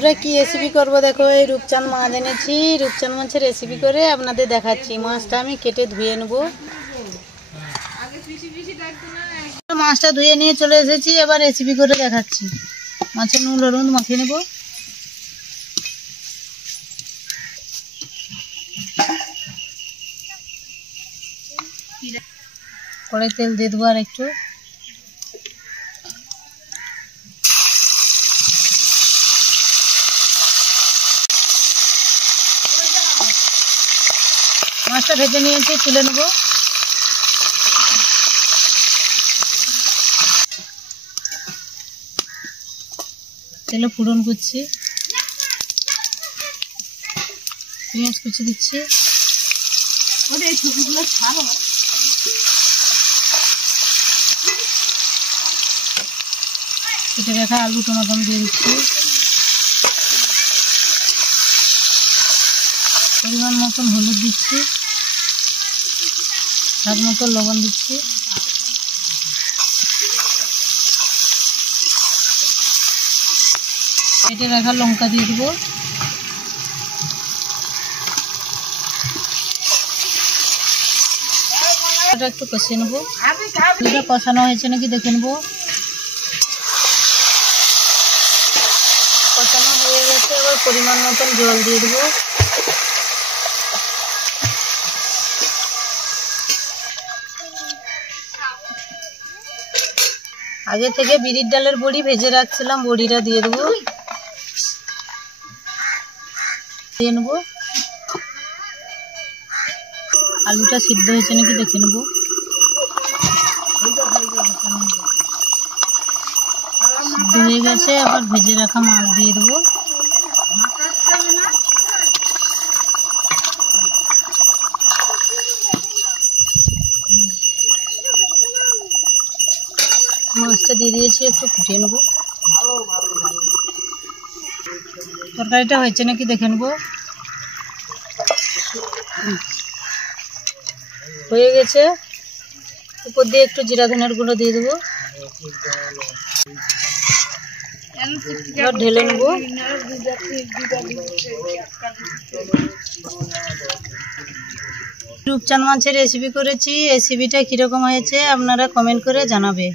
বন্ধুরা কি রেসিপি করব দেখো, এই রূপচাঁদ মাছ এনেছি। রূপচাঁদ মাছের রেসিপি করে আপনাদের দেখাচ্ছি। মাছটা আমি কেটে ধুয়ে নেব। মাছটা ধুয়ে নিয়ে চলে এসেছি, এবার রেসিপি করে দেখাচ্ছি। মাছের নুন হলুদ মাখিয়ে নেব। কড়াই তেল দিয়ে দেবো আর একটু। মাছটা ভেজে নিয়েছি, তুলে নেব। তেলে ফোড়ন করছি, পেঁয়াজ কুচি দিচ্ছি। কেটে রাখা আলু টমেটো দিয়ে দিচ্ছি। পরিমাণ মতন হলুদ দিচ্ছি, স্বাদ মতো লবণ দিচ্ছি। কেটে রাখা লঙ্কা দিয়ে দেবো। একটু কষিয়ে নেবো। কষানো হয়েছে নাকি দেখে নেবো। কষানো হয়ে গেছে, এবার পরিমাণ মতন জল দিয়ে দেবো। আগে থেকে বিরির ডালের বড়ি ভেজে রাখছিলাম, বড়িটা দিয়ে দেবো। দিয়ে নেবো। আলুটা সিদ্ধ হয়েছে নাকি দেখে নেবো। সিদ্ধ হয়ে গেছে, আবার ভেজে রাখা মাছ দিয়ে দেবো। মাছটা দিয়ে দিয়েছি, একটু ফুটিয়ে নেবো। তরকারিটা হয়েছে নাকি দেখে নেবো। হয়ে গেছে, উপর দিয়ে একটু জিরা ধনের গুঁড়ো দিয়ে দেবো। এবার ঢেলে নেবো। রূপচাঁদ মাছের রেসিপি করেছি। রেসিপিটা কীরকম হয়েছে আপনারা কমেন্ট করে জানাবে।